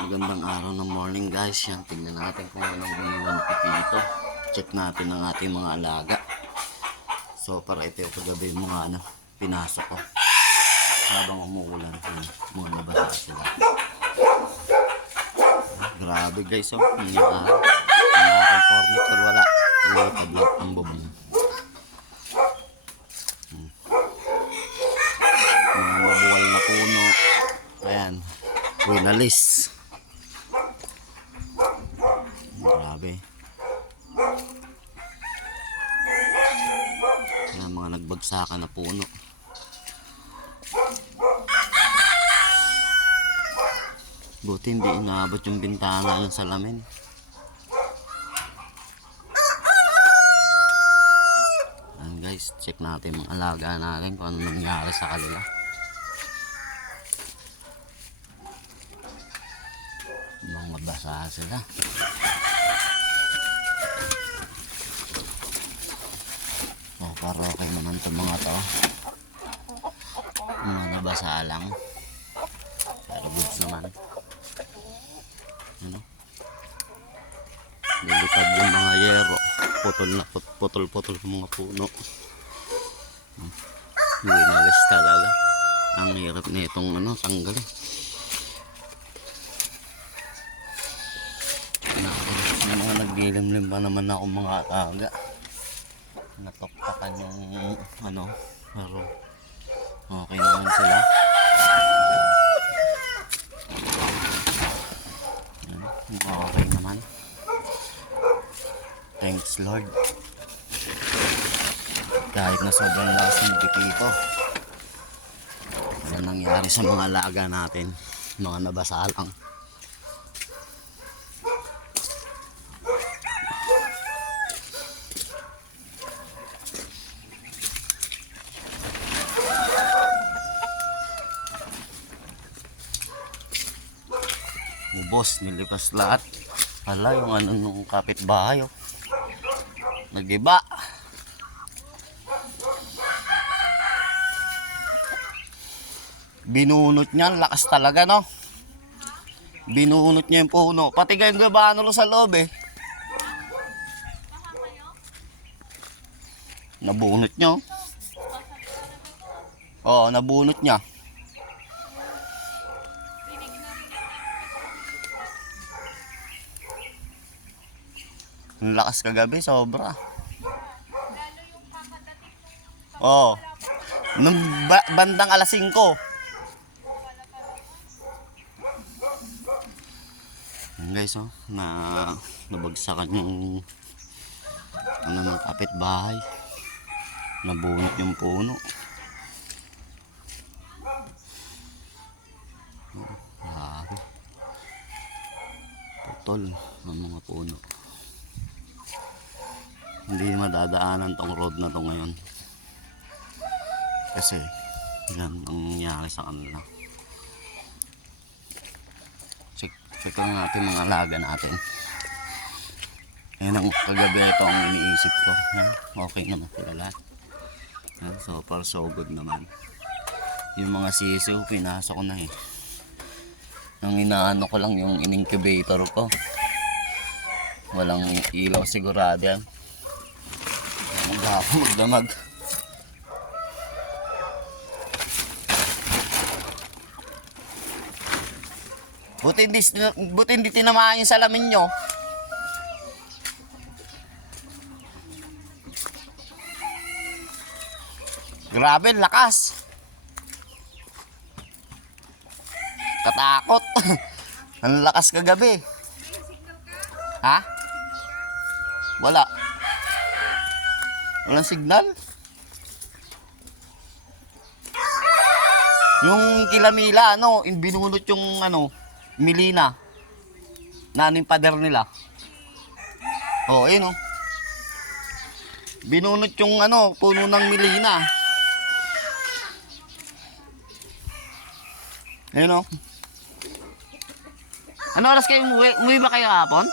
Magandang araw ng morning guys. Yan, tingnan natin kung anong iniwan ni Pipito. Check natin ang ating mga alaga. So para ito yung kagabi yung mga pinasok ko. Habang umuulan, mga nabasa sila. Grabe guys, oh. Ang aking furniture wala. Tablat ang bubong. Mga mabuhay na puno. Ayan, winalis. Grabe. Ayan, mga nagbagsakan na puno. Buti hindi inaabot yung bintana ng salamin. Ayan guys, check natin mga alaga natin kung ano nangyari sa kanila. Mga basa sila. Oh, para okay naman itong mga to. Mga nabasa lang. Pero goods naman. Ano? Lilipad yung mga yero. Putol ng mga puno. Winalis talaga. Ang hirap na itong tanggalin. May mga naglilimlim pa naman ako mga alaga. Natokpakan yung pero okay naman sila. Okay naman. Thanks Lord. Kahit na sobrang lakas ng Pipito, ano nangyari sa mga alaga natin, mga nabasa lang. Ubos, nilipas lahat. Hala, yung nung kapitbahay, oh. Nagiba. Binunot niya, lakas talaga, no? Binunot niya yung puno. Pati kayong gabano sa loob, eh. Nabunot niya, oh. Oo, nabunot niya. Ang lakas kagabi, sobra. Oo. Nung bandang alas 5. Guys, oh, nabagsakan yung ng kapitbahay. Nabunot yung puno. Grabe. Putol ang mga puno. Hindi madadaanan tong road na to ngayon kasi yan ang nangyari sa kanila. Check lang natin mga alaga natin. Yan ang kagabi, ito ang iniisip ko. Yan, okay naman sila lahat. Yan, so far so good naman. Yung mga sisiw pinasok ko na, eh. Ang inaano ko lang yung in-incubator ko. Walang ilaw sigurado yan. Magdamag. Buti hindi tinamaan yung salamin nyo. Grabe, lakas. Katakot. Ang lakas kagabi. Ha? Wala. Walang signal. Yung kilamila, binunot yung milina. Naning pader nila. Oh, ayun, oh. Binunot yung puno ng milina. Ayun, oh. Ano oras kayo umuwi? Umuwi ba kayo hapon?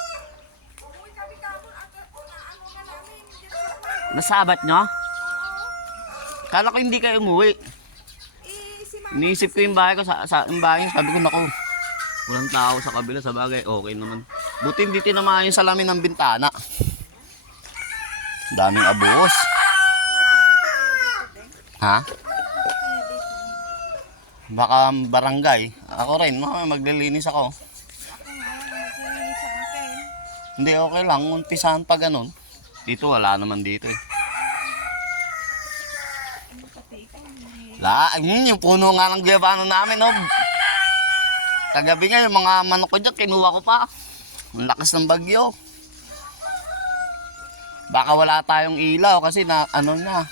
Nasabat nyo? Kala ko hindi kayo umuwi. Iniisip ko yung bahay ko, yung bahay, sabi ko naku, Walang tao sa kabila, sa bagay, okay naman. Buti hindi tinamaan yung salamin ng bintana. Daming abuhos. Ha? Baka barangay. Ako rin, maglilinis ako. Hindi, okay lang. Umpisahan pa ganun. Dito, wala naman dito eh. Yung puno nga ng guyabano namin, no? Kagabi nga, yung mga manok ko dyan, kinuha ko pa. Ang lakas ng bagyo. Baka wala tayong ilaw kasi na, ano na.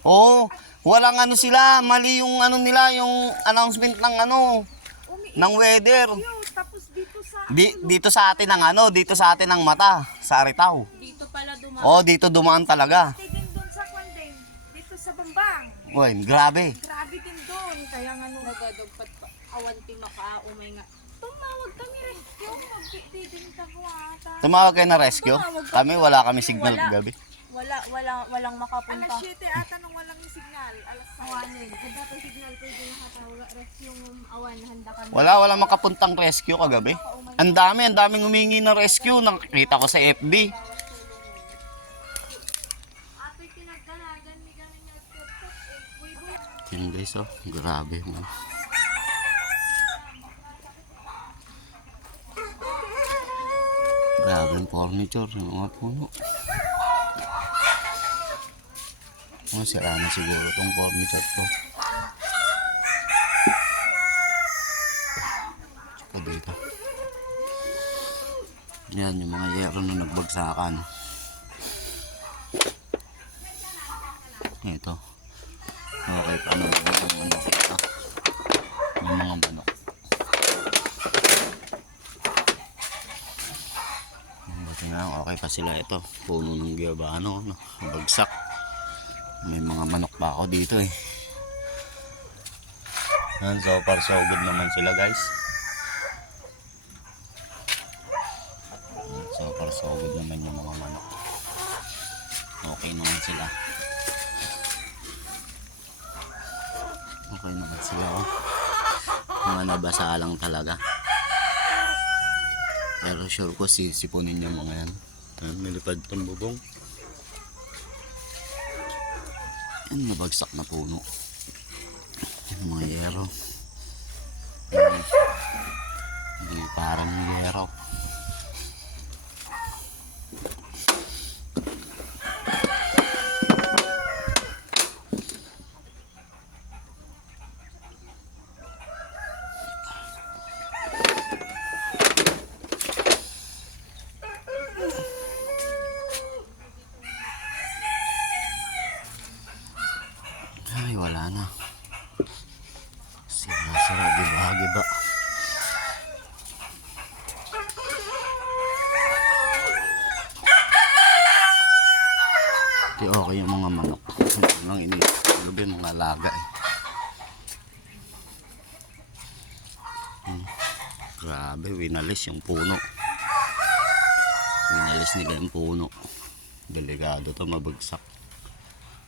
Oo, walang ano sila, mali yung ano nila, yung announcement ng ano, ng weather. Tapos dito sa Dito sa atin ang ano, dito sa atin ang mata, sa Aritaw. dito pala dumaan. Oo, dito dumaan talaga. Din doon sa Kwandeng, dito sa Bambang. Uy, grabe. Grabe din doon. Kaya nga nung nagadagpat pa, awanti makaumay nga. Tumawag kami rescue, magdidinta ko ata. Tumawag kayo na rescue. Kami wala kami signal kagabi. Walang makapunta. Alas 7 ata nung walang signal. Alas 1. Kada pa signal pwede nakatawag. Rescue yung awan, handa kami. Wala makapuntang rescue kagabi. Ang daming humingi ng rescue. Nakita ko sa FB. Ato'y pinagdalagan ni kami nga. Yun guys, oh. Grabe man. Grabe yung furniture. Yung mga puno. Oh, sira na siguro itong furniture ko. Tsaka dito. Yan, yung mga yero na nagbagsakan. Ito. Okay, paano yung manok ito? Yung mga manok. Buti nga, okay pa sila ito. Puno ng guyabano, no? Bagsak. May mga manok pa ako dito eh. Yan, so far so good naman sila guys. Yan, so far so good naman yung mga manok. Okay naman sila. Okay naman sila, oh. Mga nabasa lang talaga. Pero sure ko sisipunin yung mga yan. Yan, nilipad itong bubong. Yan, nabagsak na puno. Yung mga yero. Hindi parang yero. Ay, wala na. Sira-sira, giba-giba. Di okay yung mga manok. Nang gabi mga alaga eh. Grabe, winalis yung puno. Winalis nila yung puno. Delikado to, mabagsak.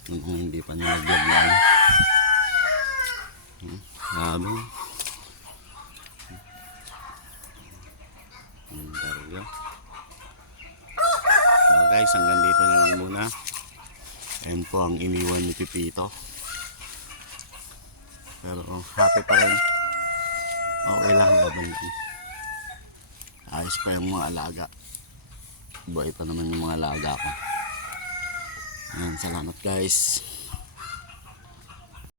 Kung hindi pa nilagyan. Grabe. Talaga. So guys, hanggang dito na lang muna. Ayan po ang iniwan ni Pipito. Pero happy pa rin. Okay lang, laban lang. Ayos pa yung mga alaga. Buhay pa naman yung mga alaga ko. Ayan, salamat guys.